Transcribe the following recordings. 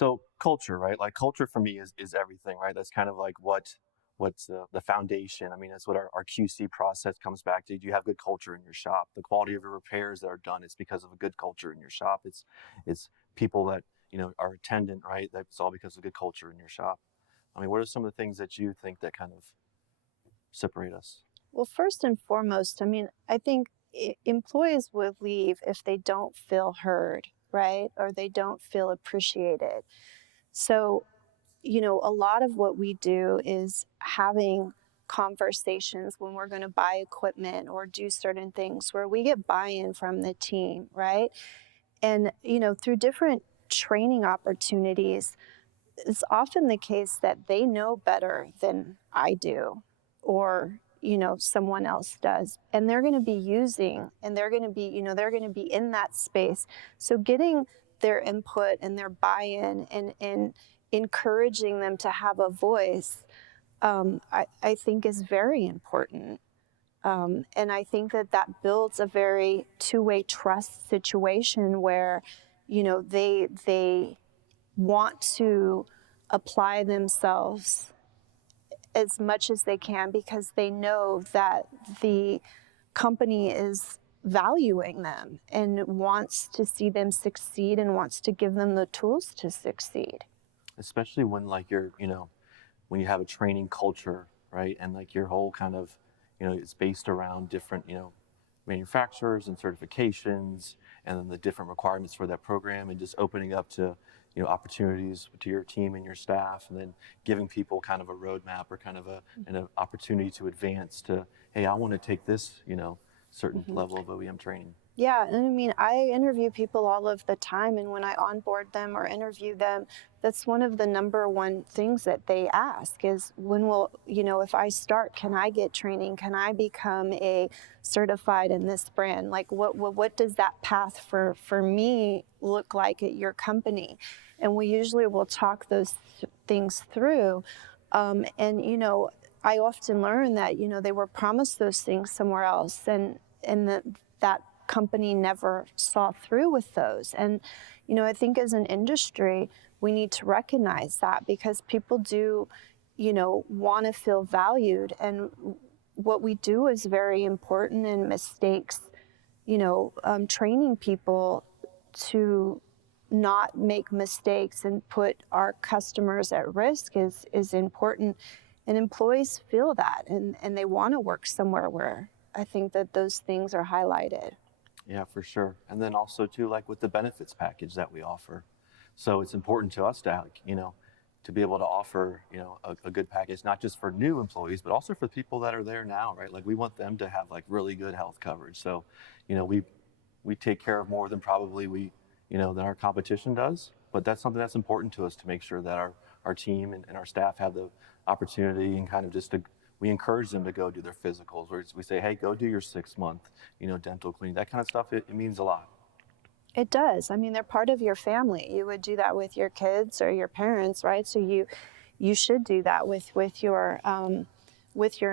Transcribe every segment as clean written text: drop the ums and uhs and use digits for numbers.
So culture, right? Like culture for me is everything, right? That's kind of like what's the foundation. I mean, that's what our QC process comes back to. Do you have good culture in your shop? The quality of your repairs that are done is because of a good culture in your shop. It's people that are attendant, right? That's all because of good culture in your shop. I mean, what are some of the things that you think that kind of separate us? Well, first and foremost, I mean, I think employees will leave if they don't feel heard, right? Or they don't feel appreciated. So, a lot of what we do is having conversations when we're going to buy equipment or do certain things where we get buy in from the team, right? And, through different training opportunities, it's often the case that they know better than I do or someone else does, and they're going to be using and they're going to be they're going to be in that space. So getting their input and their buy-in and encouraging them to have a voice, I think is very important. And I think that builds a very two-way trust situation where they want to apply themselves as much as they can because they know that the company is valuing them and wants to see them succeed and wants to give them the tools to succeed. Especially when like when you have a training culture, right? And like your whole kind of, it's based around different, manufacturers and certifications, and then the different requirements for that program, and just opening up to, opportunities to your team and your staff, and then giving people kind of a roadmap or kind of an opportunity to advance to, hey, I want to take this, certain Mm-hmm. level of OEM training. Yeah, and I mean, I interview people all of the time, and when I onboard them or interview them, that's one of the number one things that they ask is when will, if I start, can I get training? Can I become a certified in this brand? Like, what does that path for me look like at your company? And we usually will talk those things through. And, I often learn that, they were promised those things somewhere else, and that company never saw through with those. And, I think as an industry, we need to recognize that because people do, want to feel valued. And what we do is very important, and mistakes, training people to not make mistakes and put our customers at risk is important. And employees feel that, and they want to work somewhere where I think that those things are highlighted. Yeah, for sure. And then also too, like with the benefits package that we offer. So it's important to us to, to be able to offer, a good package, not just for new employees, but also for people that are there now, right? Like we want them to have like really good health coverage. So, we take care of more than probably than our competition does. But that's something that's important to us to make sure that our team and our staff have the opportunity and kind of just to, we encourage them to go do their physicals. We say, hey, go do your 6 month, dental cleaning, that kind of stuff. It means a lot. It does. I mean, they're part of your family. You would do that with your kids or your parents, right? So you should do that with your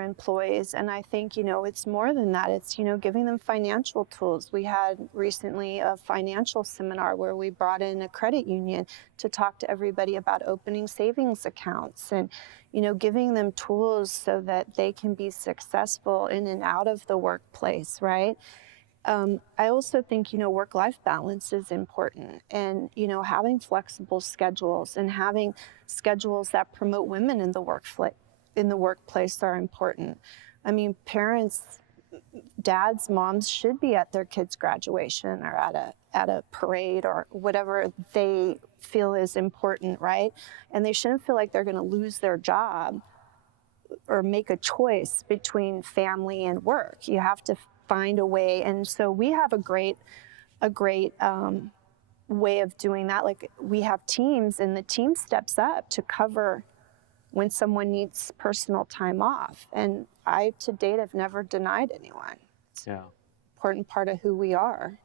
employees. And I think, it's more than that. It's, giving them financial tools. We had recently a financial seminar where we brought in a credit union to talk to everybody about opening savings accounts and, giving them tools so that they can be successful in and out of the workplace, right? I also think, work-life balance is important, and, having flexible schedules and having schedules that promote women in the workplace are important. I mean, parents, dads, moms should be at their kids' graduation or at a parade or whatever they feel is important, right? And they shouldn't feel like they're going to lose their job or make a choice between family and work. You have to find a way. And so we have a great way of doing that. Like we have teams, and the team steps up to cover when someone needs personal time off. And I, to date, have never denied anyone. It's an Yeah, important part of who we are.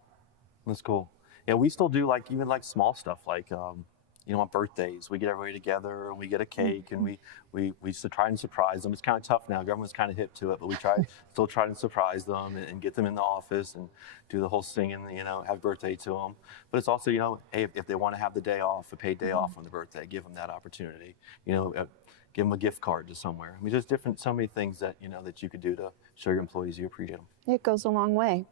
that's cool. Yeah, we still do like even like small stuff like on birthdays, we get everybody together and we get a cake and we try and surprise them. It's kind of tough now. Government's kind of hip to it, but we still try to surprise them and get them in the office and do the whole singing, happy birthday to them. But it's also, hey, if they want to have the day off, a paid day off on the birthday, give them that opportunity. Give them a gift card to somewhere. I mean, there's so many things that, that you could do to show your employees you appreciate them. It goes a long way.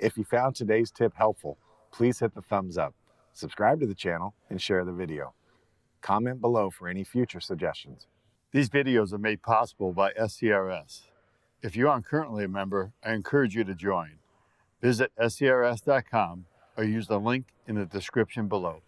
If you found today's tip helpful, please hit the thumbs up, subscribe to the channel, and share the video. Comment below for any future suggestions. These videos are made possible by SCRS. If you aren't currently a member, I encourage you to join. Visit scrs.com or use the link in the description below.